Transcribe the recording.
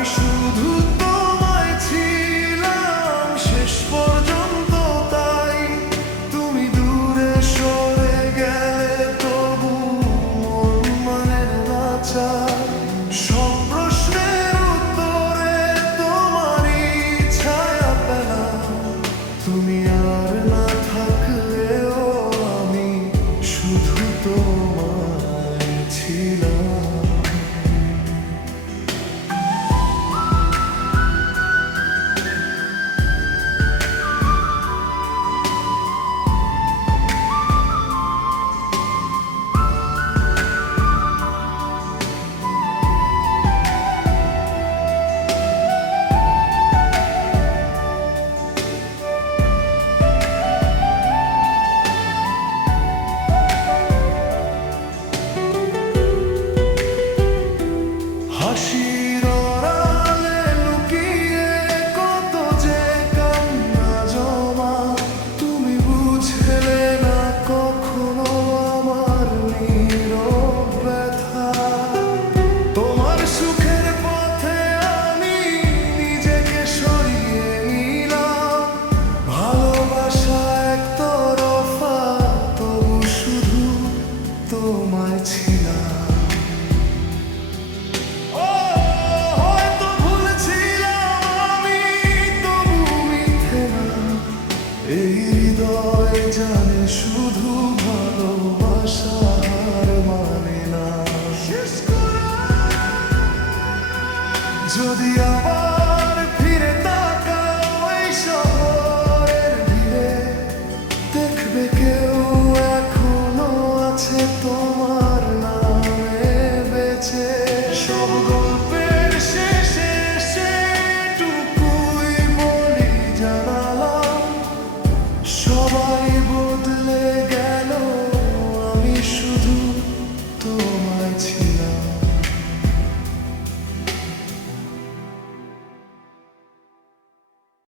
আমি শুধু তোমায় ছিলাম শেষ পর্যন্ত, তাই তুমি দূরে সরে গেলে তবু মন মানে না চায়। সব প্রশ্নের উত্তরে তোমারই ছায়া পেলাম, তুমি আর না থাকলেও আমি শুধু তোমায় ছিলাম। হাসির আড়ালে লুকিয়ে কত যে কান্না জমা, তুমি বুঝলে না কখনো আমার নীরব ব্যথা। তোমার সুখের পথে আমি নিজেকে সরিয়ে নিলাম, ভালোবাসা একতরফা তবু শুধু তোমায় ছিলাম। এই হৃদয় জানে শুধু ভালোবাসার মানে না। যদি আবার ফিরে তাকাও এই শহরের ভিড়ে, দেখবে কেউ এখনো আছে তোমার নামে বেঁচে। সব গল্প